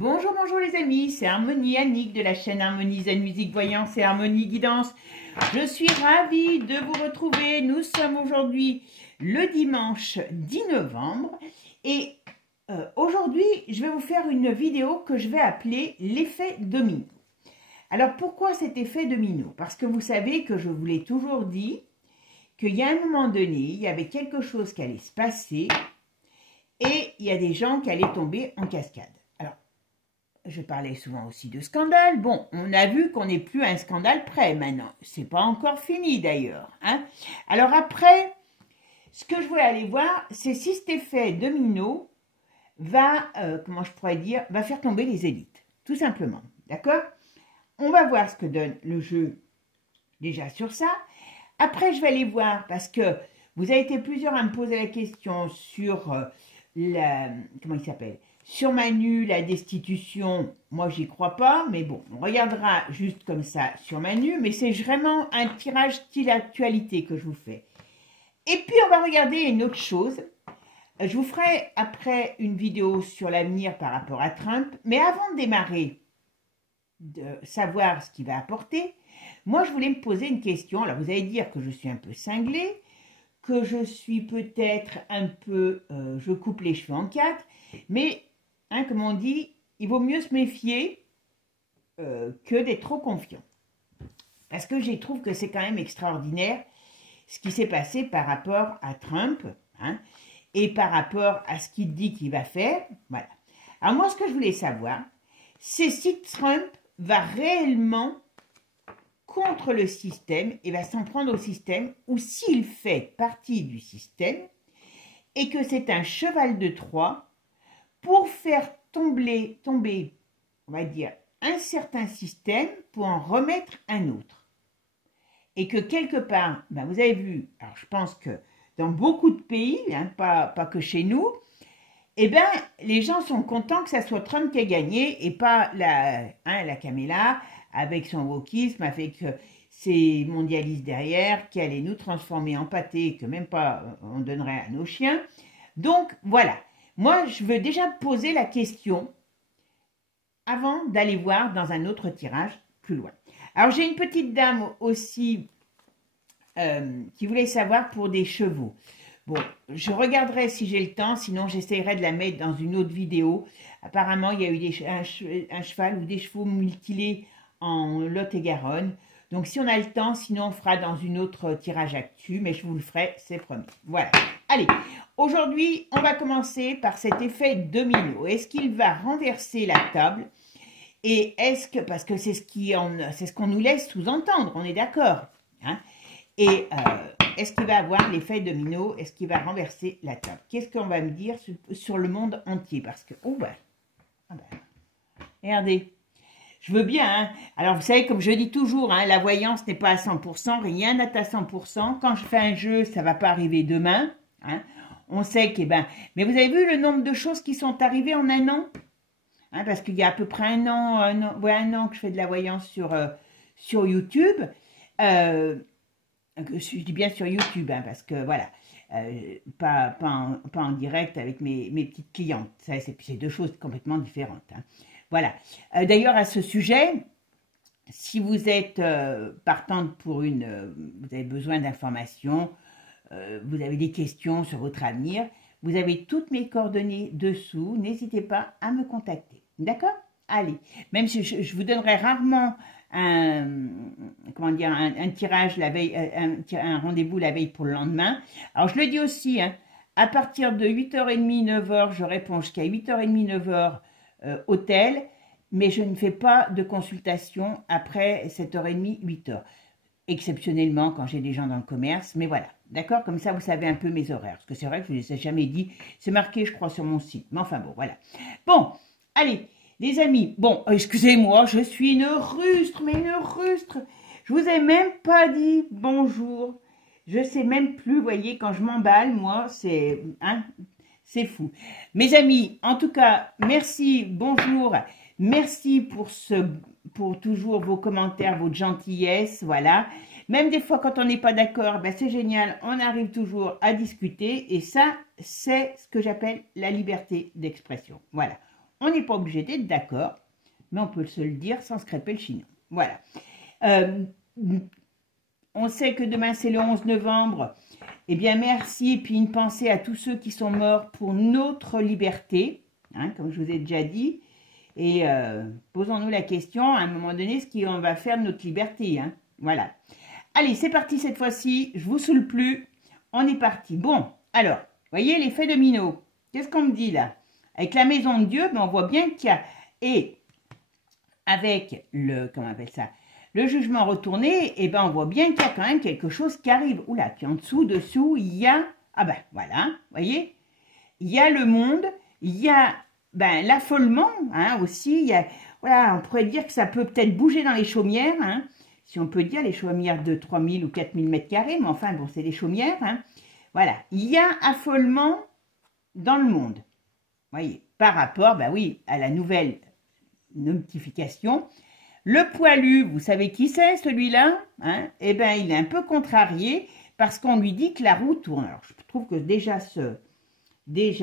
Bonjour, bonjour les amis, c'est Harmonie Annick de la chaîne Harmonie Zen Musique Voyance et Harmonie Guidance. Je suis ravie de vous retrouver. Nous sommes aujourd'hui le dimanche 10 novembre et aujourd'hui je vais vous faire une vidéo que je vais appeler l'effet domino. Alors pourquoi cet effet domino? Parce que vous savez que je vous l'ai toujours dit qu'il y a un moment donné, il y avait quelque chose qui allait se passer et il y a des gens qui allaient tomber en cascade. Je parlais souvent aussi de scandale. Bon, on a vu qu'on n'est plus à un scandale près maintenant. C'est pas encore fini d'ailleurs. Hein. Alors après, ce que je voulais aller voir, c'est si cet effet domino va, comment je pourrais dire, va faire tomber les élites. Tout simplement. D'accord? On va voir ce que donne le jeu déjà sur ça. Après, je vais aller voir parce que vous avez été plusieurs à me poser la question sur comment il s'appelle? Sur Manu, la destitution, moi j'y crois pas, mais bon, on regardera juste comme ça sur Manu, mais c'est vraiment un tirage style actualité que je vous fais. Et puis on va regarder une autre chose. Je vous ferai après une vidéo sur l'avenir par rapport à Trump, mais avant de démarrer, de savoir ce qu'il va apporter, moi je voulais me poser une question. Alors vous allez dire que je suis un peu cinglée, que je suis peut-être un peu, je coupe les cheveux en quatre, mais hein, comme on dit, il vaut mieux se méfier que d'être trop confiant. Parce que je trouve que c'est quand même extraordinaire ce qui s'est passé par rapport à Trump hein, et par rapport à ce qu'il dit qu'il va faire. Voilà. Alors moi, ce que je voulais savoir, c'est si Trump va réellement contre le système et va s'en prendre au système ou s'il fait partie du système et que c'est un cheval de Troie pour faire tomber, on va dire, un certain système pour en remettre un autre. Et que quelque part, ben vous avez vu, alors je pense que dans beaucoup de pays, hein, pas que chez nous, eh ben, les gens sont contents que ça soit Trump qui ait gagné et pas la Kamala avec son wokisme, avec ses mondialistes derrière qui allaient nous transformer en pâté que même pas on donnerait à nos chiens. Donc voilà. Moi, je veux déjà poser la question avant d'aller voir dans un autre tirage plus loin. Alors, j'ai une petite dame aussi qui voulait savoir pour des chevaux. Bon, je regarderai si j'ai le temps, sinon j'essaierai de la mettre dans une autre vidéo. Apparemment, il y a eu un cheval ou des chevaux mutilés en Lot-et-Garonne. Donc, si on a le temps, sinon on fera dans une autre tirage actu, mais je vous le ferai, c'est promis. Voilà. Allez, aujourd'hui, on va commencer par cet effet domino. Est-ce qu'il va renverser la table? Et est-ce que, parce que c'est ce qu'on nous laisse sous-entendre, on est d'accord hein? Et est-ce qu'il va avoir l'effet domino? Est-ce qu'il va renverser la table? Qu'est-ce qu'on va me dire sur le monde entier? Parce que, oh ben, regardez. Je veux bien, hein. Alors vous savez, comme je dis toujours, hein, la voyance n'est pas à 100%, rien n'est à 100%. Quand je fais un jeu, ça ne va pas arriver demain. Hein. On sait que, mais vous avez vu le nombre de choses qui sont arrivées en un an hein, parce qu'il y a à peu près un an que je fais de la voyance sur YouTube. Je dis bien sur YouTube, hein, parce que voilà, pas en direct avec mes petites clientes. C'est deux choses complètement différentes. Hein. Voilà. D'ailleurs, à ce sujet, si vous êtes partante pour vous avez besoin d'informations, vous avez des questions sur votre avenir, vous avez toutes mes coordonnées dessous. N'hésitez pas à me contacter. D'accord? Allez. Même si je vous donnerai rarement un tirage la veille, un rendez-vous la veille pour le lendemain. Alors, je le dis aussi, hein, à partir de 8h30, 9h, je réponds jusqu'à 8h30, 9h hôtel, mais je ne fais pas de consultation après 7h30, 8h. Exceptionnellement quand j'ai des gens dans le commerce, mais voilà, d'accord? Comme ça, vous savez un peu mes horaires, parce que c'est vrai que je ne les ai jamais dit, c'est marqué, je crois, sur mon site, mais enfin bon, voilà. Bon, allez, les amis, bon, excusez-moi, je suis une rustre, mais une rustre, je vous ai même pas dit bonjour, je sais même plus, vous voyez, quand je m'emballe, moi, c'est... Hein, c'est fou. Mes amis, en tout cas, merci, bonjour, merci pour toujours vos commentaires, votre gentillesse, voilà. Même des fois, quand on n'est pas d'accord, c'est génial, on arrive toujours à discuter. Et ça, c'est ce que j'appelle la liberté d'expression. Voilà. On n'est pas obligé d'être d'accord, mais on peut se le dire sans se crêper le chignon. Voilà. On sait que demain, c'est le 11 novembre. Eh bien, merci. Et puis, une pensée à tous ceux qui sont morts pour notre liberté, hein, comme je vous ai déjà dit. Et posons-nous la question, à un moment donné, ce qu'on va faire de notre liberté. Hein. Voilà. Allez, c'est parti cette fois-ci. Je vous saoule plus. On est parti. Bon, alors, voyez l'effet domino. Qu'est-ce qu'on me dit là? Avec la maison de Dieu, ben, on voit bien qu'il y a... Et avec le... Comment on appelle ça? Le jugement retourné, eh ben, on voit bien qu'il y a quand même quelque chose qui arrive. Oula, puis en dessous, dessous, il y a... Ah ben, voilà, voyez? Il y a le monde, il y a ben, l'affolement, hein, aussi. Il y a, voilà, on pourrait dire que ça peut peut-être bouger dans les chaumières, hein, si on peut dire, les chaumières de 3000 ou 4000 mètres carrés, mais enfin, bon, c'est des chaumières, hein. Voilà, il y a affolement dans le monde, voyez, par rapport, ben oui, à la nouvelle notification. Le poilu, vous savez qui c'est celui-là, hein? Eh bien, il est un peu contrarié parce qu'on lui dit que la roue tourne. Alors, je trouve que déjà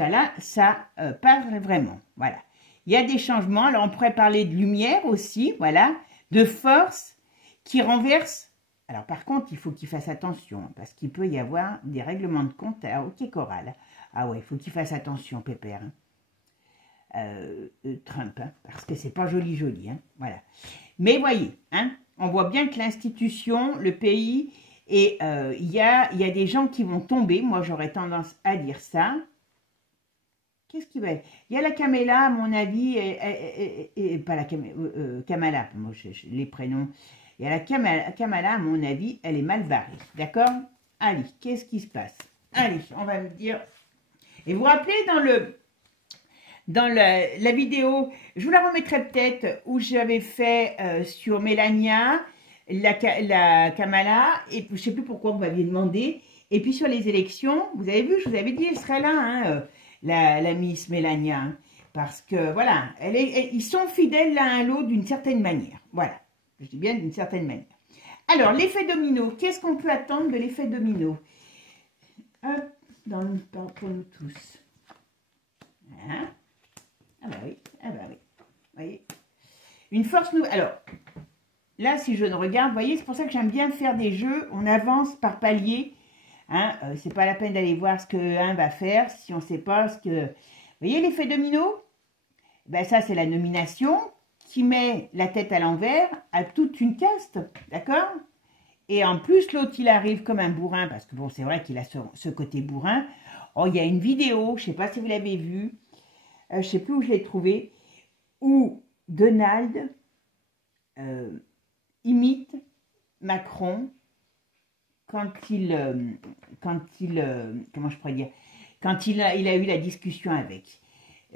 là, ça parle vraiment. Voilà. Il y a des changements. Alors, on pourrait parler de lumière aussi, voilà, de force qui renverse. Alors, par contre, il faut qu'il fasse attention parce qu'il peut y avoir des règlements de compte. Alors, ok, Coral. Ah ouais, il faut qu'il fasse attention, Pépère. Hein. Trump, hein, parce que c'est pas joli, hein, voilà. Mais voyez, hein, on voit bien que l'institution, le pays, et il y a des gens qui vont tomber, moi j'aurais tendance à dire ça. Qu'est-ce qui va être? Il y a la Kamala, à mon avis, et pas la Kamala, moi les prénoms. Il y a la Kamala, à mon avis, elle est mal barrée, d'accord? Allez, qu'est-ce qui se passe? Allez, on va me dire... Et vous vous rappelez dans la vidéo, je vous la remettrai peut-être, où j'avais fait sur Mélania, la Kamala, et je ne sais plus pourquoi vous m'aviez demandé, et puis sur les élections, vous avez vu, je vous avais dit, elle serait là, hein, la Miss Mélania, hein, parce que, voilà, ils sont fidèles l'un à l'autre d'une certaine manière, voilà, je dis bien d'une certaine manière. Alors, l'effet domino, qu'est-ce qu'on peut attendre de l'effet domino? Hop, pour nous tous. Voilà. Ah bah oui, vous voyez. Une force nouvelle. Alors, là, si je ne regarde, vous voyez, c'est pour ça que j'aime bien faire des jeux. On avance par palier. Hein, c'est pas la peine d'aller voir ce que un va faire si on ne sait pas ce que... Vous voyez l'effet domino? Ben ça, c'est la nomination qui met la tête à l'envers à toute une caste, d'accord? Et en plus, l'autre, il arrive comme un bourrin, parce que bon, c'est vrai qu'il a ce côté bourrin. Oh, il y a une vidéo, je ne sais pas si vous l'avez vue, je ne sais plus où je l'ai trouvé, où Donald imite Macron quand comment je pourrais dire, quand il a eu la discussion avec.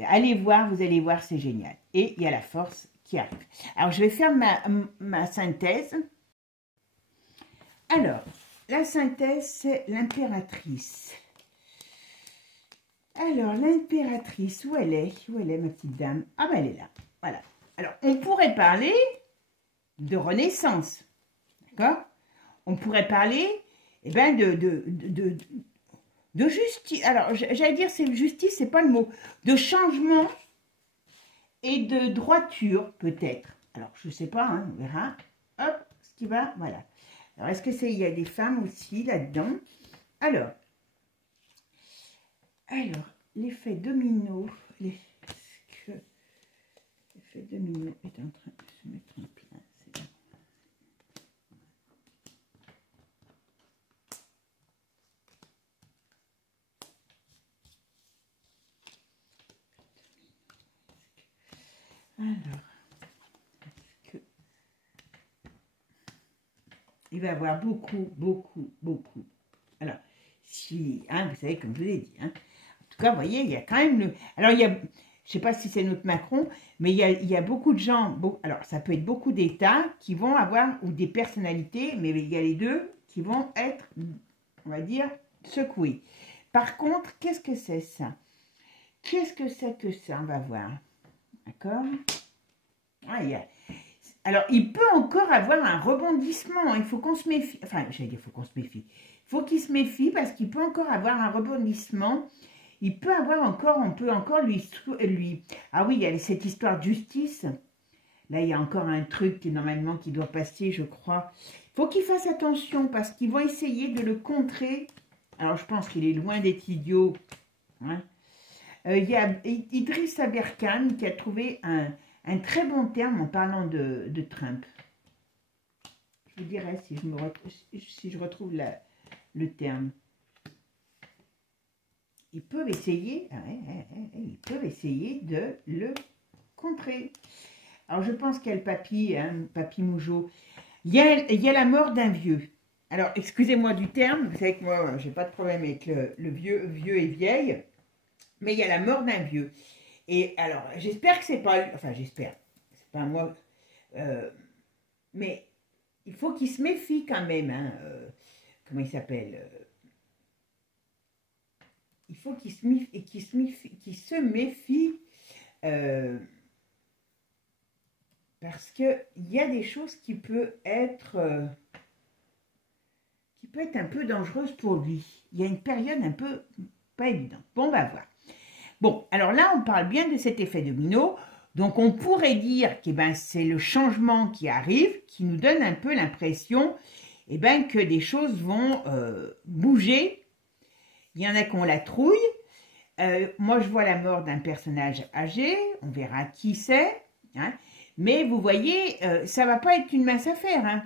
Allez voir, vous allez voir, c'est génial. Et il y a la force qui arrive. Alors, je vais faire ma synthèse. Alors, la synthèse, c'est l'impératrice. Alors, l'impératrice, où elle est? Où elle est, ma petite dame? Ah ben, elle est là. Voilà. Alors, on pourrait parler de renaissance. D'accord? On pourrait parler, eh ben, de justice. Alors, j'allais dire, c'est justice, c'est pas le mot. De changement et de droiture, peut-être. Alors, je sais pas, hein, on verra. Hop, ce qui va, voilà. Alors, est-ce que c'est, il y a des femmes aussi là-dedans? Alors, l'effet domino, l'effet domino est en train de se mettre en place. Alors, est-ce que il va y avoir beaucoup. Alors, si, hein, vous savez, comme je vous l'ai dit, hein, en tout cas, vous voyez, il y a quand même le... Alors, il y a, je ne sais pas si c'est notre Macron, mais il y a beaucoup de gens, alors ça peut être beaucoup d'États qui vont avoir, ou des personnalités, mais il y a les deux qui vont être, on va dire, secoués. Par contre, qu'est-ce que c'est ça? Qu'est-ce que c'est que ça? On va voir. D'accord? Ah, alors, il peut encore avoir un rebondissement. Il faut qu'on se méfie. Enfin, j'allais dire, il faut qu'on se méfie. Il faut qu'il se méfie parce qu'il peut encore avoir un rebondissement il peut avoir encore, on peut encore lui... Ah oui, il y a cette histoire de justice. Là, il y a encore un truc qui, normalement, qui doit passer, je crois. Il faut qu'il fasse attention parce qu'ils vont essayer de le contrer. Alors, je pense qu'il est loin d'être idiot. Hein. Il y a Idriss Aberkan qui a trouvé un très bon terme en parlant de Trump. Je vous dirai si je retrouve le terme. Ils peuvent essayer de le contrer. Alors, je pense qu'il y a le papy, hein, papy Mougeot. Il y a la mort d'un vieux. Alors, excusez-moi du terme, vous savez que moi, j'ai pas de problème avec le vieux et vieille, mais il y a la mort d'un vieux. Et alors, j'espère que c'est pas... Enfin, j'espère. C'est pas moi. Mais il faut qu'il se méfie quand même. Hein, comment il s'appelle il faut qu'il se méfie parce qu'il y a des choses qui peuvent être un peu dangereuses pour lui. Il y a une période un peu pas évidente. Bon, on va voir. Bon, alors là, on parle bien de cet effet domino. Donc, on pourrait dire que c'est le changement qui arrive, qui nous donne un peu l'impression que des choses vont bouger. Il y en a qui ont la trouille. Moi, je vois la mort d'un personnage âgé. On verra qui c'est. Hein. Mais vous voyez, ça ne va pas être une mince affaire. Hein.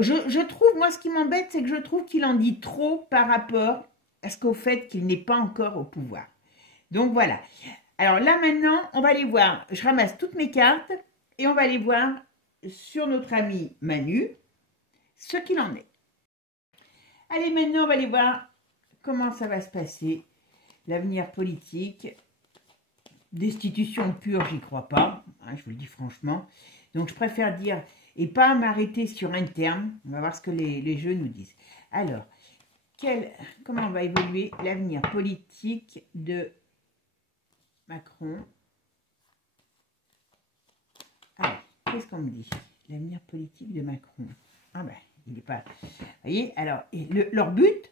Je trouve, moi, ce qui m'embête, c'est que je trouve qu'il en dit trop par rapport à ce qu'au fait qu'il n'est pas encore au pouvoir. Donc, voilà. Alors là, maintenant, on va aller voir. Je ramasse toutes mes cartes et on va aller voir sur notre ami Manu ce qu'il en est. Allez, maintenant, on va aller voir comment ça va se passer, l'avenir politique, destitution pure, j'y crois pas, hein, je vous le dis franchement. Donc, je préfère dire, et pas m'arrêter sur un terme, on va voir ce que les jeux nous disent. Alors, comment va évoluer l'avenir politique de Macron? Alors, qu'est-ce qu'on me dit? L'avenir politique de Macron. Ah ben, il n'est pas... Vous voyez, alors, leur but...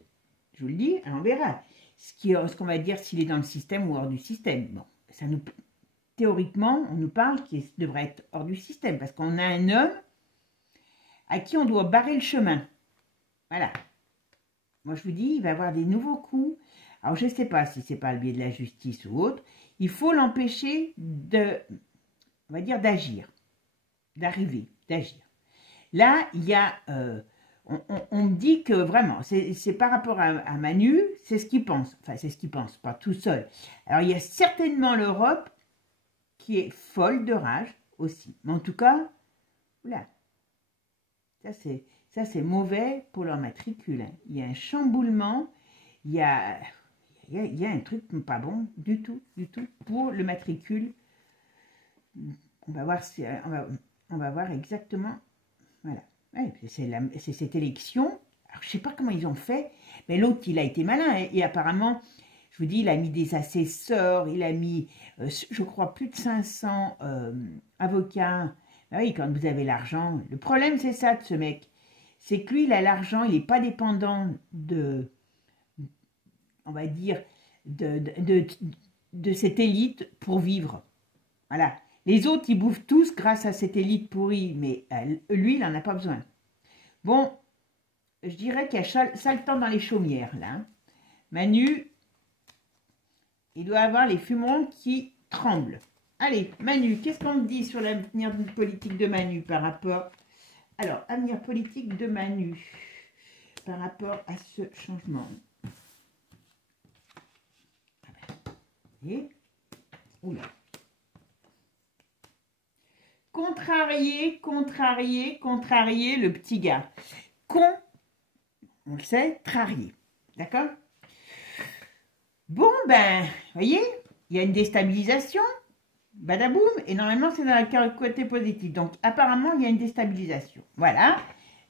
Je vous le dis, on verra. Ce qu'on va dire s'il est dans le système ou hors du système. Bon, théoriquement, on nous parle qu'il devrait être hors du système parce qu'on a un homme à qui on doit barrer le chemin. Voilà. Moi, je vous dis, il va avoir des nouveaux coups. Alors, je ne sais pas si c'est par le biais de la justice ou autre. Il faut l'empêcher on va dire, d'agir. D'arriver, d'agir. Là, il y a... On me dit que vraiment, c'est par rapport à Manu, c'est ce qu'il pense. Enfin, c'est ce qu'il pense, pas tout seul. Alors, il y a certainement l'Europe qui est folle de rage aussi. Mais en tout cas, oula, ça c'est mauvais pour leur matricule. Hein. Il y a un chamboulement, il y a un truc pas bon du tout pour le matricule. On va voir, on va voir exactement, voilà. Ouais, c'est cette élection. Alors, je ne sais pas comment ils ont fait, mais l'autre, il a été malin. Hein, et apparemment, je vous dis, il a mis des assesseurs, il a mis, je crois, plus de 500 avocats. Ah oui, quand vous avez l'argent. Le problème, c'est ça de ce mec. C'est que lui, il a l'argent, il n'est pas dépendant on va dire, de cette élite pour vivre. Voilà. Les autres, ils bouffent tous grâce à cette élite pourrie, mais lui, il n'en a pas besoin. Bon, je dirais qu'il y a sale temps dans les chaumières, là. Hein. Manu, il doit avoir les fumerons qui tremblent. Allez, Manu, qu'est-ce qu'on me dit sur l'avenir politique de Manu par rapport... Alors, avenir politique de Manu par rapport à ce changement. Et... Oula. Contrarier le petit gars. On le sait, trarier. D'accord? Bon, ben, voyez, il y a une déstabilisation. Badaboum. Et normalement, c'est dans le côté positif. Donc, apparemment, il y a une déstabilisation. Voilà.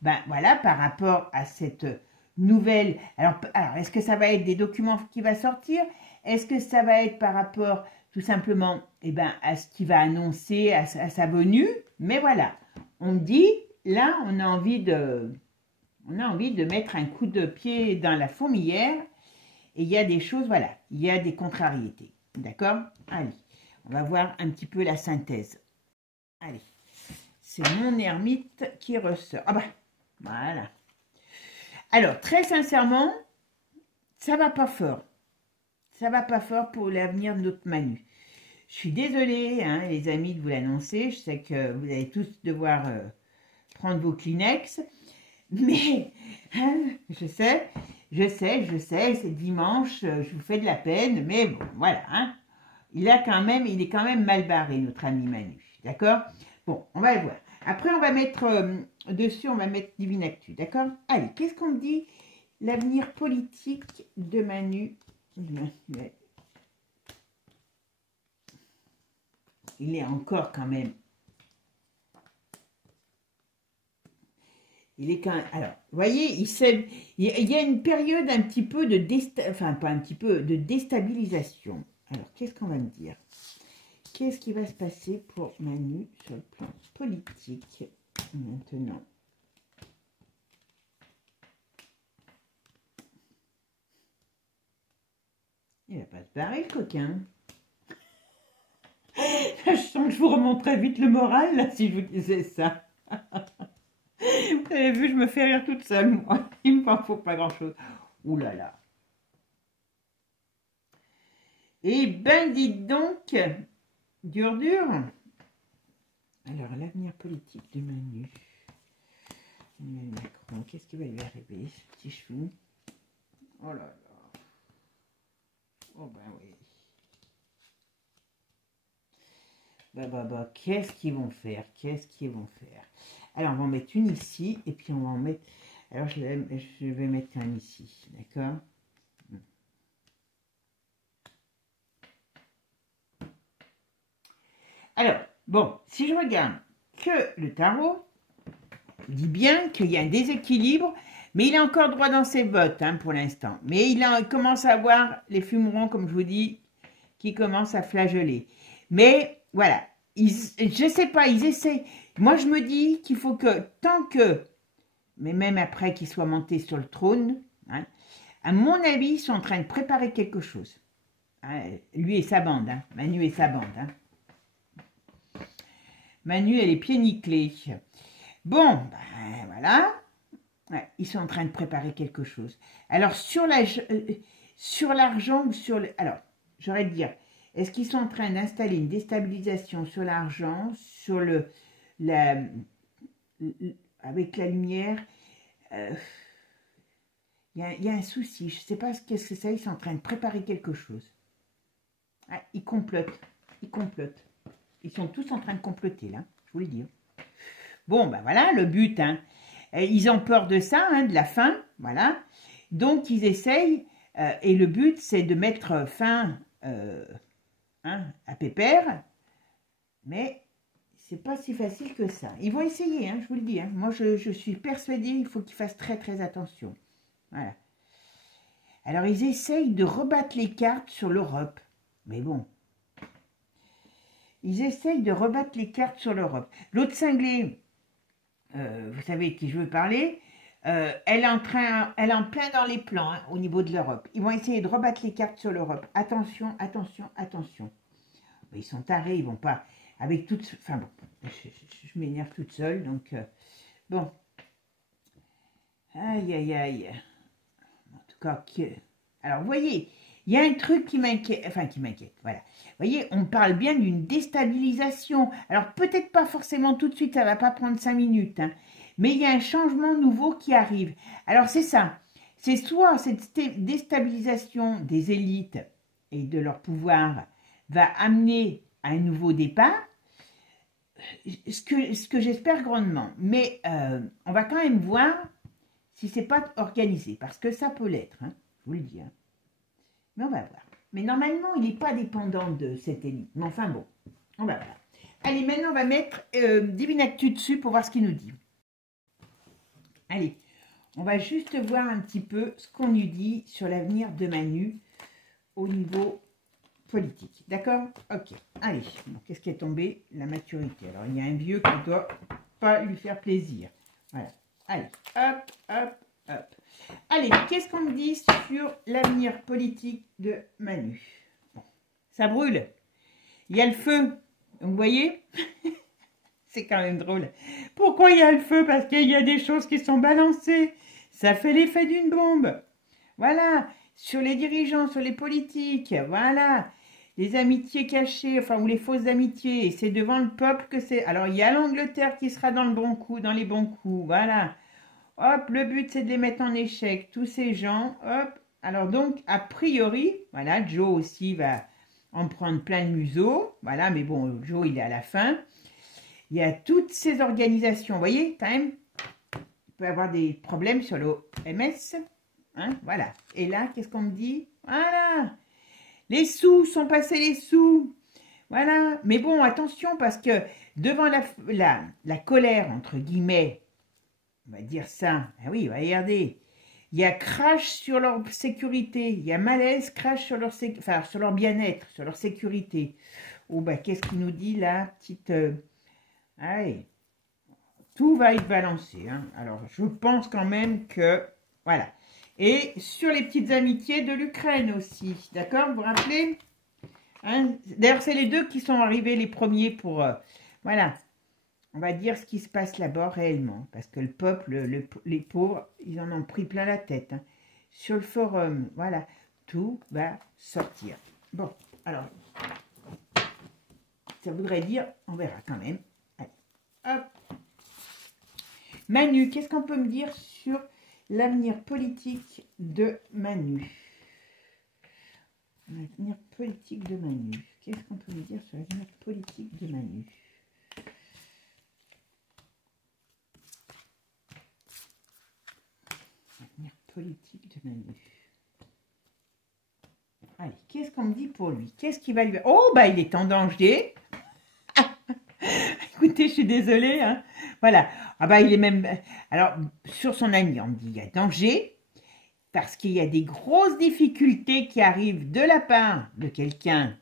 Ben, voilà, par rapport à cette nouvelle... Alors est-ce que ça va être des documents qui vont sortir? Est-ce que ça va être par rapport... tout simplement à ce qu'il va annoncer, à sa venue. Mais voilà, on dit, là, on a envie de mettre un coup de pied dans la fourmilière et il y a des choses, voilà, il y a des contrariétés. D'accord? Allez, on va voir un petit peu la synthèse. Allez, c'est mon ermite qui ressort. Ah bah, voilà. Alors, très sincèrement, ça va pas fort. Ça va pas fort pour l'avenir de notre Manu. Je suis désolée, hein, les amis, de vous l'annoncer. Je sais que vous allez tous devoir prendre vos Kleenex. Mais, hein, je sais, c'est dimanche, je vous fais de la peine. Mais bon, voilà. Hein, il est quand même mal barré, notre ami Manu. D'accord? Bon, on va le voir. Après, on va mettre dessus, on va mettre Divine Actu. D'accord? Allez, qu'est-ce qu'on me dit? L'avenir politique de Manu. Il est encore quand même. Il est quand même. Alors, vous voyez, il y a une période un petit peu de de déstabilisation. Alors, qu'est-ce qu'on va me dire? Qu'est-ce qui va se passer pour Manu sur le plan politique maintenant? Il va pas se barrer, le coquin. Je sens que je vous remonterais vite le moral, là, si je vous disais ça. Vous avez vu, je me fais rire toute seule, moi. Il ne m'en faut pas grand-chose. Ouh là là. Eh ben, dites donc, dur. Alors, l'avenir politique de Manu. Emmanuel Macron, qu'est-ce qui va lui arriver, ce petit chou? Oh là là. Oh ben oui. Bah, qu'est-ce qu'ils vont faire? Qu'est-ce qu'ils vont faire? Alors, on va en mettre une ici, et puis on va en mettre... Alors, je vais mettre un ici, d'accord? Alors, bon, si je regarde que le tarot, dit bien qu'il y a un déséquilibre, mais il a encore droit dans ses votes, hein, pour l'instant. Mais il commence à avoir les fumerons, comme je vous dis, qui commencent à flageoler. Mais, voilà, je sais pas, ils essaient... Moi, je me dis qu'il faut que, tant que, mais même après qu'il soit monté sur le trône, hein, à mon avis, ils sont en train de préparer quelque chose. Hein, lui et sa bande, hein, Manu et sa bande. Hein. Manu, elle est pieds nickelés. Bon, ben, voilà. Ouais, ils sont en train de préparer quelque chose. Alors, sur l'argent ou sur... Alors, j'aurais de dire, est-ce qu'ils sont en train d'installer une déstabilisation sur l'argent, sur avec la lumière? Il y a un souci. Je ne sais pas qu'est-ce que c'est. Ils sont en train de préparer quelque chose. Ah, ils complotent. Ils complotent. Ils sont tous en train de comploter, là. Je vous le dis. Bon, ben voilà, le but, hein. Ils ont peur de ça, hein, de la fin, voilà. Donc, ils essayent, et le but, c'est de mettre fin à Pépère, mais c'est pas si facile que ça. Ils vont essayer, hein, je vous le dis. Hein. Moi, je suis persuadée, il faut qu'ils fassent très, très attention. Voilà. Alors, ils essayent de rebattre les cartes sur l'Europe, mais bon. Ils essayent de rebattre les cartes sur l'Europe. L'autre cinglé... vous savez de qui je veux parler, elle est en plein dans les plans, hein, au niveau de l'Europe. Ils vont essayer de rebattre les cartes sur l'Europe. Attention, attention, attention. Ils sont tarés, ils vont pas... Avec toutes... Enfin bon, je m'énerve toute seule, donc... bon. Aïe, aïe, aïe. En tout cas, alors, vous voyez, il y a un truc qui m'inquiète, voilà. Vous voyez, on parle bien d'une déstabilisation. Alors, peut-être pas forcément tout de suite, ça ne va pas prendre 5 minutes, hein, mais il y a un changement nouveau qui arrive. Alors, c'est ça. C'est soit cette déstabilisation des élites et de leur pouvoir va amener à un nouveau départ, ce que j'espère grandement. Mais on va quand même voir si ce n'est pas organisé, parce que ça peut l'être, hein, je vous le dis. Hein. Mais on va voir. Mais normalement, il n'est pas dépendant de cette élite. Mais enfin bon, on va voir. Allez, maintenant, on va mettre Divine Actu dessus pour voir ce qu'il nous dit. Allez, on va juste voir un petit peu ce qu'on nous dit sur l'avenir de Manu au niveau politique. D'accord? Ok. Allez, bon, qu'est-ce qui est tombé? La maturité. Alors, il y a un vieux qui ne doit pas lui faire plaisir. Voilà. Allez, hop, hop, hop. Allez, qu'est-ce qu'on me dit sur l'avenir l'avenir politique de Manu. Bon, ça brûle. Il y a le feu. Vous voyez? C'est quand même drôle. Pourquoi il y a le feu? Parce qu'il y a des choses qui sont balancées. Ça fait l'effet d'une bombe. Voilà. Sur les dirigeants, sur les politiques. Voilà. Les amitiés cachées, enfin, ou les fausses amitiés. Et c'est devant le peuple que c'est... Alors, il y a l'Angleterre qui sera dans le bon coup, dans les bons coups. Voilà. Hop, le but, c'est de les mettre en échec. Tous ces gens, hop. Alors, donc, a priori, voilà, Joe aussi va en prendre plein le museau. Voilà, mais bon, Joe, il est à la fin. Il y a toutes ces organisations, vous voyez, quand même, il peut y avoir des problèmes sur l'OMS. Hein, voilà. Et là, qu'est-ce qu'on me dit? Voilà. Les sous sont passés, les sous. Voilà. Mais bon, attention, parce que devant la colère, entre guillemets, on va dire ça. Ah oui, regardez. Il y a crash sur leur sécurité. Il y a malaise, crash sur leur, sur leur bien-être, sur leur sécurité. Oh, bah, qu'est-ce qu'il nous dit là? Petite... allez. Tout va être balancé. Hein. Alors, je pense quand même que... Voilà. Et sur les petites amitiés de l'Ukraine aussi. D'accord? Vous vous rappelez? Hein? D'ailleurs, c'est les deux qui sont arrivés les premiers pour... voilà. On va dire ce qui se passe là-bas réellement. Parce que le peuple, les pauvres, ils en ont pris plein la tête. Hein. Sur le forum, voilà. Tout va sortir. Bon, alors... ça voudrait dire... On verra quand même. Allez. Hop. Manu, qu'est-ce qu'on peut me dire sur l'avenir politique de Manu? L'avenir politique de Manu. Qu'est-ce qu'on peut me dire sur l'avenir politique de Manu? L'avenir politique de Manu. Allez, qu'est-ce qu'on me dit pour lui? Qu'est-ce qui va lui... Oh, bah il est en danger. Écoutez, je suis désolée. Hein. Voilà. Ah bah il est même... Alors, sur son ami, on me dit il y a danger, parce qu'il y a des grosses difficultés qui arrivent de la part de quelqu'un,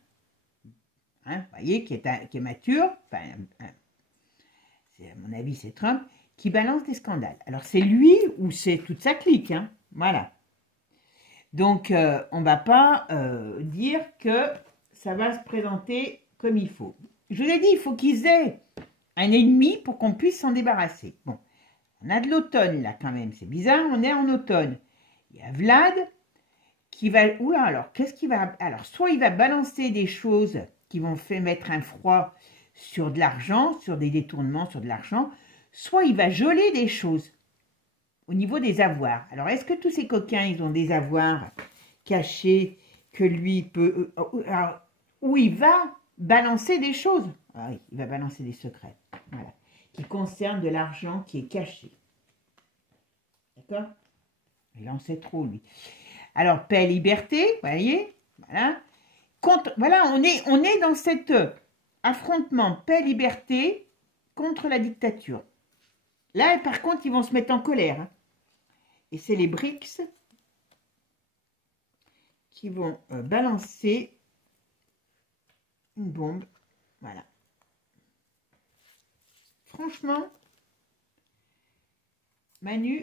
hein, vous voyez, qui est mature, enfin, à mon avis c'est Trump, qui balance des scandales. Alors c'est lui ou c'est toute sa clique, hein, voilà. Donc on ne va pas dire que ça va se présenter comme il faut. Je vous ai dit, il faut qu'ils aient un ennemi pour qu'on puisse s'en débarrasser. Bon, on a de l'automne là quand même, c'est bizarre, on est en automne. Il y a Vlad qui va... Oula, alors, qu'est-ce qu'il va... Alors, soit il va balancer des choses qui vont faire mettre un froid sur de l'argent, sur des détournements, sur de l'argent, soit il va geler des choses au niveau des avoirs. Alors, est-ce que tous ces coquins, ils ont des avoirs cachés que lui peut... alors, où il va balancer des choses. Ah oui, il va balancer des secrets. Voilà. Qui concernent de l'argent qui est caché. D'accord? Il en sait trop, lui. Alors, paix, liberté, vous voyez, voilà. Voilà, on est dans cet affrontement paix, liberté contre la dictature. Là, par contre, ils vont se mettre en colère. Hein. Et c'est les BRICS qui vont balancer une bombe. Voilà. Franchement, Manu...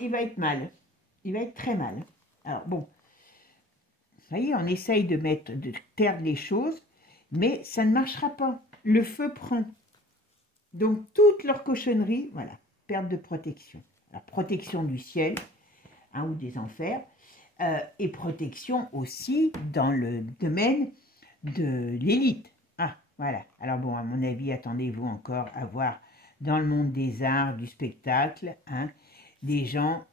il va être mal. Il va être très mal. Alors, bon. Vous voyez, on essaye de taire les choses, mais ça ne marchera pas. Le feu prend. Donc, toute leur cochonnerie, voilà, perte de protection. Alors, protection du ciel, hein, ou des enfers, et protection aussi dans le domaine de l'élite. Ah, voilà. Alors, bon, à mon avis, attendez-vous encore à voir dans le monde des arts, du spectacle, hein, des gens,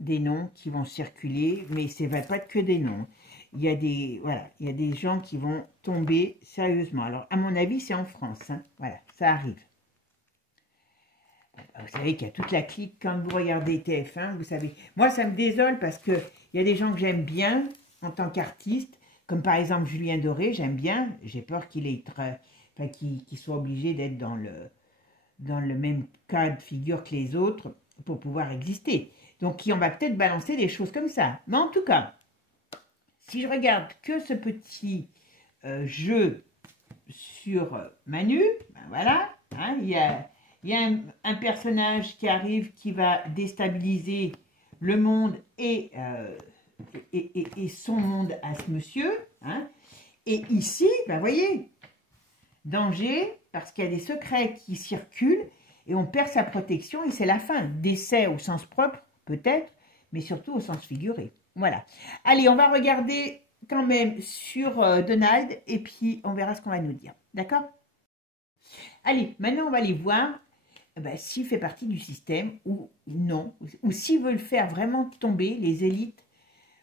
des noms qui vont circuler, mais ce ne va pas que des noms. Il y a des, voilà, il y a des gens qui vont tomber sérieusement. Alors, à mon avis, c'est en France. Hein, voilà, ça arrive. Vous savez qu'il y a toute la clique, quand vous regardez TF1, vous savez. Moi, ça me désole parce qu'il y a des gens que j'aime bien en tant qu'artiste, comme par exemple Julien Doré, j'aime bien. J'ai peur qu'il soit obligé d'être dans le même cas de figure que les autres pour pouvoir exister. Donc, on va peut-être balancer des choses comme ça. Mais en tout cas, si je regarde que ce petit jeu sur Manu, ben voilà, hein, il y a un personnage qui arrive qui va déstabiliser le monde et et son monde à ce monsieur. Hein. Et ici, ben voyez, danger, parce qu'il y a des secrets qui circulent et on perd sa protection et c'est la fin. Décès au sens propre, peut-être, mais surtout au sens figuré. Voilà. Allez, on va regarder quand même sur Donald et puis on verra ce qu'on va nous dire. D'accord? Allez, maintenant on va aller voir s'il fait partie du système ou non, ou s'ils veulent faire vraiment tomber les élites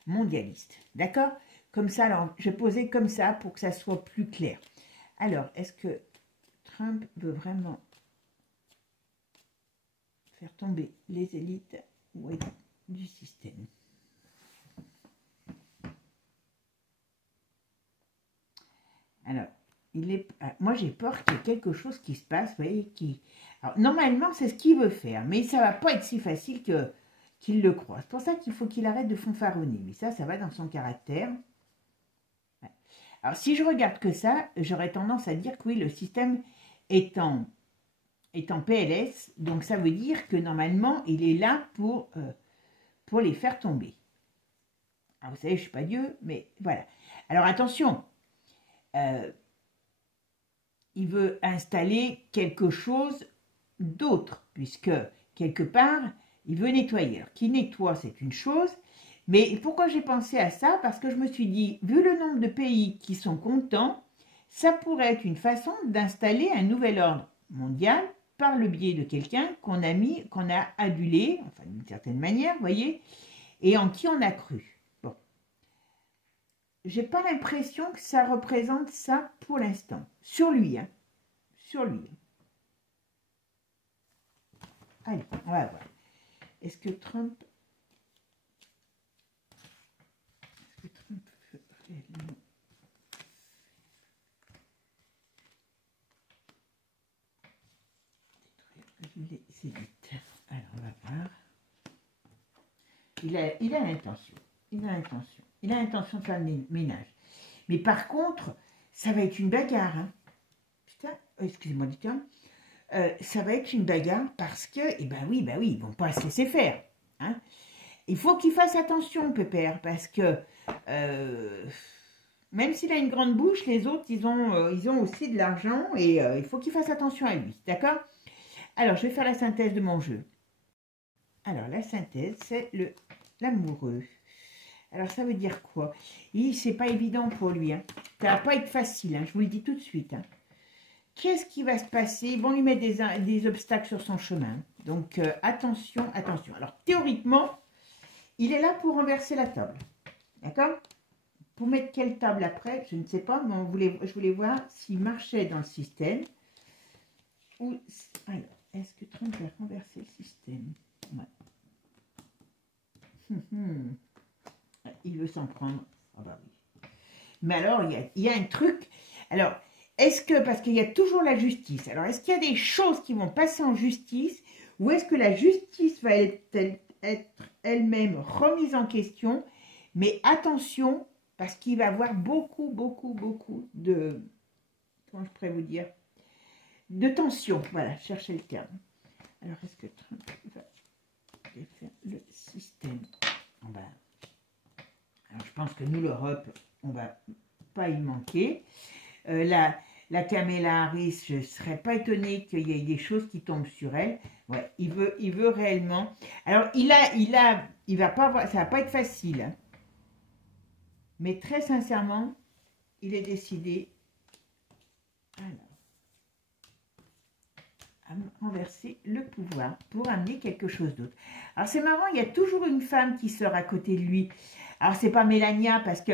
mondialistes. D'accord? Comme ça, alors je vais poser comme ça pour que ça soit plus clair. Alors, est-ce que Trump veut vraiment faire tomber les élites du système? Alors, moi j'ai peur qu'il y ait quelque chose qui se passe, vous voyez, alors, normalement c'est ce qu'il veut faire, mais ça va pas être si facile qu'il le croit. C'est pour ça qu'il faut qu'il arrête de fanfaronner, mais ça va dans son caractère. Ouais. Alors si je regarde que ça, j'aurais tendance à dire que oui, le système est en PLS, donc ça veut dire que normalement il est là pour les faire tomber. Alors vous savez, je suis pas Dieu, mais voilà. Alors attention, il veut installer quelque chose d'autre, puisque quelque part, il veut nettoyer. Alors, qui nettoie, c'est une chose, mais pourquoi j'ai pensé à ça? Parce que je me suis dit, vu le nombre de pays qui sont contents, ça pourrait être une façon d'installer un nouvel ordre mondial par le biais de quelqu'un qu'on a adulé, enfin d'une certaine manière, vous voyez, et en qui on a cru. Bon. J'ai pas l'impression que ça représente ça pour l'instant. Sur lui, hein. Sur lui. Allez, on va voir. Est-ce que Trump veut réellement détruire les élites? Alors, on va voir. Il a l'intention. Il a l'intention de faire le ménage. Mais par contre, ça va être une bagarre. Hein. Putain, excusez-moi du terme. Ça va être une bagarre parce que, oui, ils vont pas se laisser faire. Hein. Il faut qu'il fasse attention, Pépère, parce que même s'il a une grande bouche, les autres, ils ont aussi de l'argent et il faut qu'il fasse attention à lui. D'accord? Alors, je vais faire la synthèse de mon jeu. Alors, la synthèse, c'est l'amoureux. Alors, ça veut dire quoi? C'est pas évident pour lui. Hein. Ça va pas être facile, hein, je vous le dis tout de suite. Hein. Qu'est-ce qui va se passer? Ils vont lui mettre des obstacles sur son chemin. Donc, attention, attention. Alors, théoriquement, il est là pour renverser la table. D'accord? Pour mettre quelle table après? Je ne sais pas, mais je voulais voir s'il marchait dans le système. Alors, est-ce que Trump va renverser le système? Ouais. Il veut s'en prendre. Oh bah oui. Mais alors, il y a un truc. Alors, est-ce que, parce qu'il y a toujours la justice, alors est-ce qu'il y a des choses qui vont passer en justice ou est-ce que la justice va être elle-même remise en question? Mais attention, parce qu'il va y avoir beaucoup de, comment je pourrais vous dire, de tension. Voilà, cherchez le terme. Alors, est-ce que Trump va défaire le système? Alors, je pense que nous, l'Europe, on ne va pas y manquer. La Kamala Harris, je ne serais pas étonnée qu'il y ait des choses qui tombent sur elle. Ouais, il veut réellement. Alors, il va pas avoir, ça va pas être facile. Hein. Mais très sincèrement, il est décidé à renverser le pouvoir pour amener quelque chose d'autre. Alors, c'est marrant, il y a toujours une femme qui sort à côté de lui. Alors, c'est pas Melania, parce que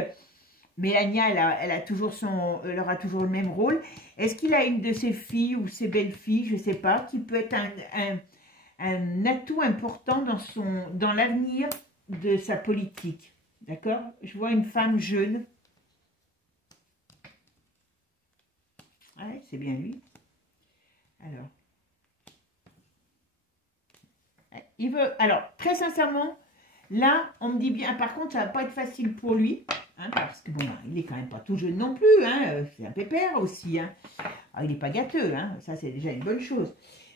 Melania, elle aura toujours le même rôle. Est-ce qu'il a une de ses filles ou ses belles-filles, je ne sais pas, qui peut être un atout important dans l'avenir de sa politique? D'accord? Je vois une femme jeune. Ouais, c'est bien lui. Alors. Alors, très sincèrement, là, on me dit bien, par contre, ça ne va pas être facile pour lui. Hein, parce que bon, il est quand même pas tout jeune non plus, hein, c'est un pépère aussi. Hein. Alors, il n'est pas gâteux, hein, ça c'est déjà une bonne chose.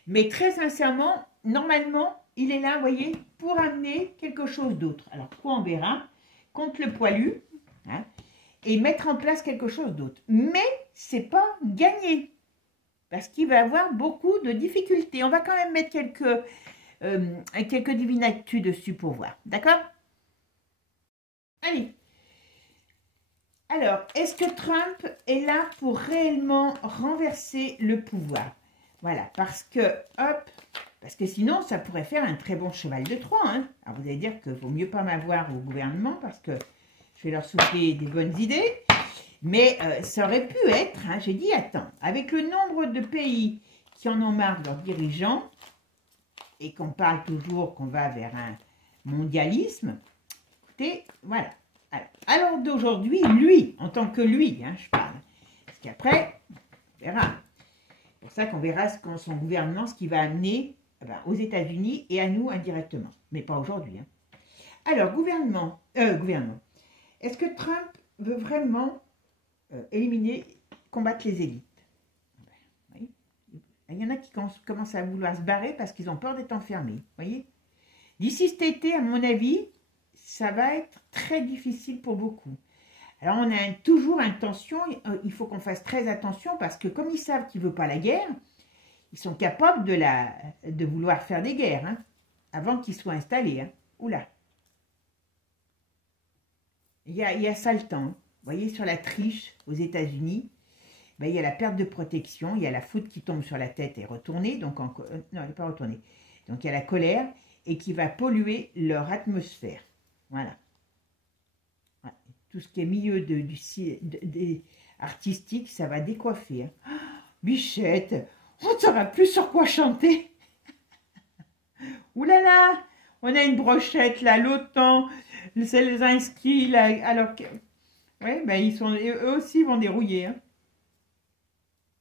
Mais très sincèrement, normalement, il est là, vous voyez, pour amener quelque chose d'autre. Alors, quoi on verra? contre le poilu, hein, et mettre en place quelque chose d'autre. Mais c'est pas gagné, parce qu'il va avoir beaucoup de difficultés. On va quand même mettre quelques divinatudes dessus pour voir, d'accord? Allez. Alors, est-ce que Trump est là pour réellement renverser le pouvoir? Voilà, parce que, hop, parce que sinon, ça pourrait faire un très bon cheval de Troie. Hein. Alors, vous allez dire qu'il vaut mieux pas m'avoir au gouvernement, parce que je vais leur souffler des bonnes idées. Mais ça aurait pu être, hein, j'ai dit, attends, avec le nombre de pays qui en ont marre de leurs dirigeants, et qu'on parle toujours qu'on va vers un mondialisme, écoutez, voilà. Alors d'aujourd'hui, lui, en tant que lui, hein, je parle. Parce qu'après, on verra. C'est pour ça qu'on verra son gouvernement, ce qu'il va amener aux États-Unis et à nous indirectement. Mais pas aujourd'hui. Hein. Alors, gouvernement. Est-ce que Trump veut vraiment combattre les élites? Oui. Il y en a qui commencent à vouloir se barrer parce qu'ils ont peur d'être enfermés. Voyez. D'ici cet été, à mon avis, ça va être très difficile pour beaucoup. Alors, on a toujours une tension, il faut qu'on fasse très attention parce que comme ils savent qu'ils ne veulent pas la guerre, ils sont capables de vouloir faire des guerres, hein, avant qu'ils soient installés. Hein. Oula. Il y a ça le temps. Hein. Vous voyez, sur la triche aux États-Unis, ben, il y a la perte de protection, il y a la foudre qui tombe sur la tête et retournée, donc non, elle n'est pas retournée. Donc, il y a la colère et qui va polluer leur atmosphère. Voilà. Ouais. Tout ce qui est milieu artistique, ça va décoiffer. Hein. Oh, Bichette, on ne saura plus sur quoi chanter. Ouh là là, on a une brochette là, l'OTAN, les inscrits là, alors que... Ouais, ben eux aussi vont dérouiller. Hein.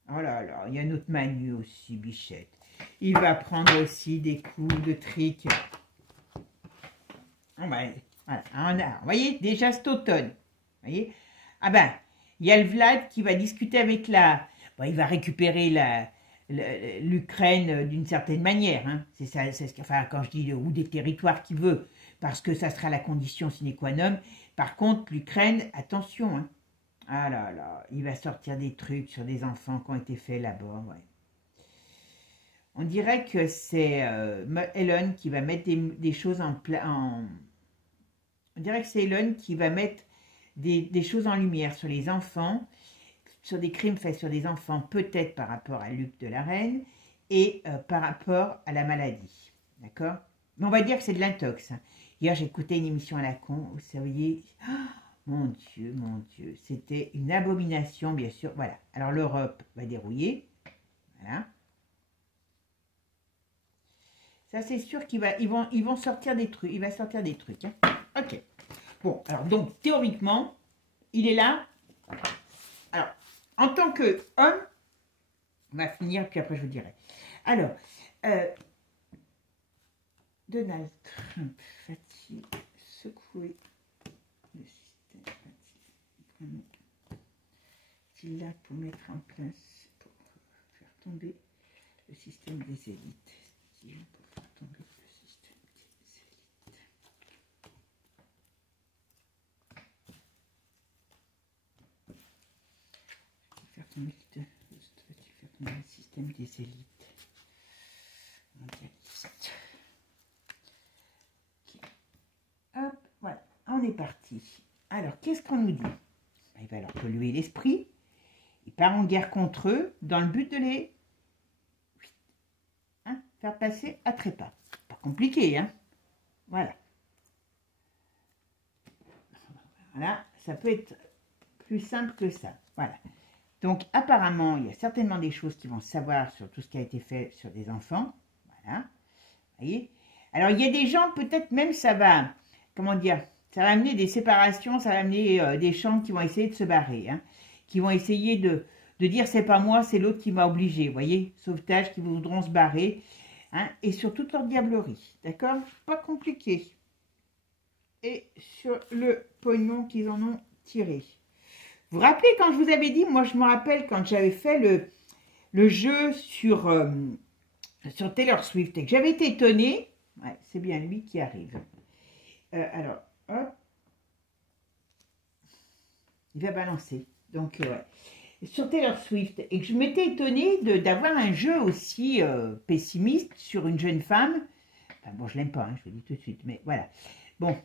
Oh là là, il y a notre Manu aussi, Bichette. Il va prendre aussi des coups de trick. Oh ben, voilà, vous voyez, déjà cet automne. Vous voyez? Ah ben, il y a le Vlad qui va discuter avec bon, il va récupérer l'Ukraine d'une certaine manière. Hein. C'est ça, enfin, quand je dis ou des territoires qu'il veut, parce que ça sera la condition sine qua non. Par contre, l'Ukraine, attention. Hein. Ah là là, il va sortir des trucs sur des enfants qui ont été faits là-bas. Ouais. On dirait que c'est Elon qui va mettre des choses on dirait que c'est Elon qui va mettre des choses en lumière sur les enfants, sur des crimes faits sur des enfants, peut-être par rapport à Luc de la Reine, et par rapport à la maladie. D'accord? Mais on va dire que c'est de l'intox. Hein. Hier, j'écoutais une émission à la con, vous saviez... Oh, mon Dieu, c'était une abomination, bien sûr. Voilà. Alors, l'Europe va dérouiller. Voilà. Ça, c'est sûr qu'ils vont sortir des trucs. Il va sortir des trucs. Hein. Ok. Bon, alors, donc, théoriquement, il est là. Alors, en tant qu'homme, on va finir, puis après, je vous dirai. Alors, Donald Trump va-t-il secouer le système? Va-t-il est-il là pour mettre en place, pour faire tomber le système des élites? Est-il là pour faire tomber le système des élites? Faire tomber le système des élites mondialistes. Okay. Hop, voilà, on est parti. Alors, qu'est-ce qu'on nous dit? Il va leur polluer l'esprit. Il part en guerre contre eux dans le but de les faire passer à trépas. Pas compliqué, hein? Voilà. Voilà, ça peut être plus simple que ça. Voilà. Donc, apparemment, il y a certainement des choses qui vont savoir sur tout ce qui a été fait sur des enfants. Voilà. Vous voyez? Alors, il y a des gens, peut-être même, ça va, comment dire, ça va amener des séparations, ça va amener des gens qui vont essayer de se barrer, hein, qui vont essayer de dire, c'est pas moi, c'est l'autre qui m'a obligé, vous voyez? Sauvetage, qui voudront se barrer, hein, et sur toute leur diablerie, d'accord? Pas compliqué. Et sur le pognon qu'ils en ont tiré. Vous vous rappelez quand je vous avais dit, moi je me rappelle quand j'avais fait le jeu sur Taylor Swift et que j'avais été étonnée, ouais, c'est bien lui qui arrive. Alors, hop, Il va balancer. Donc, sur Taylor Swift. Et que je m'étais étonnée d'avoir un jeu aussi pessimiste sur une jeune femme. Enfin, bon, je l'aime pas, hein, je le dis tout de suite. Mais voilà. Bon.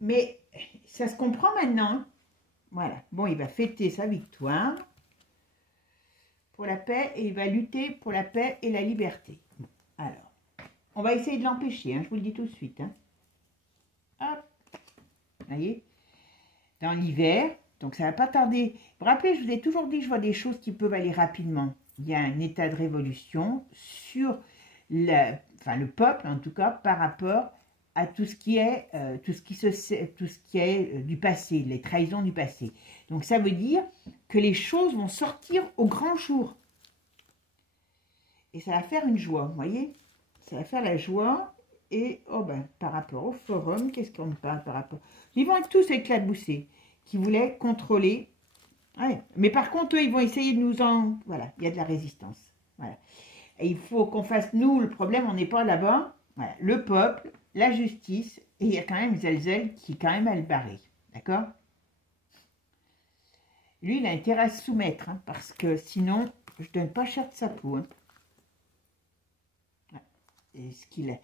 Mais ça se comprend maintenant. Voilà. Bon, il va fêter sa victoire pour la paix et il va lutter pour la paix et la liberté. Bon, alors, on va essayer de l'empêcher, hein, je vous le dis tout de suite. Hein. Hop. Vous voyez, dans l'hiver, donc ça va pas tarder. Vous vous rappelez, je vous ai toujours dit que je vois des choses qui peuvent aller rapidement. Il y a un état de révolution sur le peuple, en tout cas, par rapport à tout ce qui est, du passé, les trahisons du passé. Donc ça veut dire que les choses vont sortir au grand jour. Et ça va faire une joie, vous voyez? Ça va faire la joie. Et oh ben, par rapport au forum, qu'est-ce qu'on parle par rapport? Ils vont être tous éclaboussés, qui voulaient contrôler. Ouais. Mais par contre, eux, ils vont essayer de nous en... Voilà, il y a de la résistance. Voilà. Et il faut qu'on fasse, nous, le problème, on n'est pas là-bas. Voilà. Le peuple, la justice, et il y a quand même Zelzel qui est quand même à le barrer. D'accord? Lui, il a intérêt à se soumettre, hein, parce que sinon, je ne donne pas cher de sa peau. Hein. Voilà. Et ce qu'il a...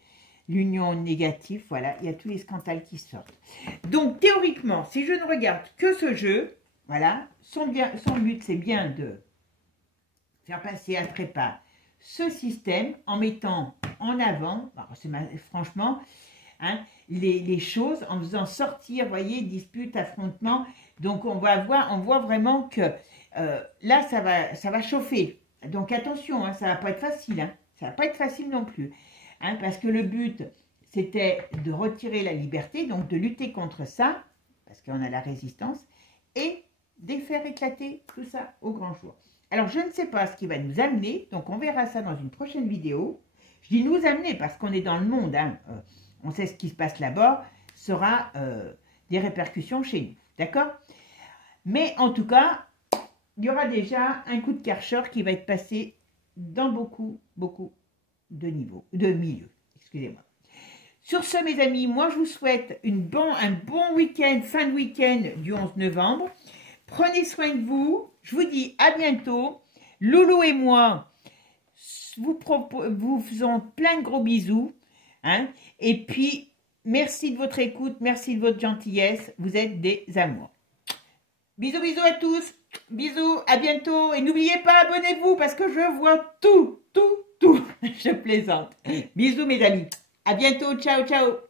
L'union négative, voilà, il y a tous les scandales qui sortent. Donc, théoriquement, si je ne regarde que ce jeu, voilà, son but, c'est bien de faire passer à trépas ce système en mettant en avant, franchement, hein, les choses, en faisant sortir, vous voyez, disputes, affrontements. Donc, on voit vraiment que là, ça va chauffer. Donc, attention, hein, ça ne va pas être facile. Hein, ça ne va pas être facile non plus. Hein, parce que le but, c'était de retirer la liberté, donc de lutter contre ça, parce qu'on a la résistance, et de faire éclater tout ça au grand jour. Alors, je ne sais pas ce qui va nous amener, donc on verra ça dans une prochaine vidéo. Je dis nous amener parce qu'on est dans le monde, hein, on sait ce qui se passe là-bas, sera des répercussions chez nous, d'accord? Mais en tout cas, il y aura déjà un coup de Karcher qui va être passé dans beaucoup de milieux, excusez-moi. Sur ce, mes amis, moi, je vous souhaite un bon week-end, fin de week-end du 11 novembre. Prenez soin de vous. Je vous dis à bientôt. Loulou et moi, vous faisons plein de gros bisous. Hein, et puis, merci de votre écoute, merci de votre gentillesse. Vous êtes des amours. Bisous, bisous à tous. Bisous, à bientôt. Et n'oubliez pas, abonnez-vous parce que je vois tout. Je plaisante. Bisous, mes amis. À bientôt. Ciao, ciao.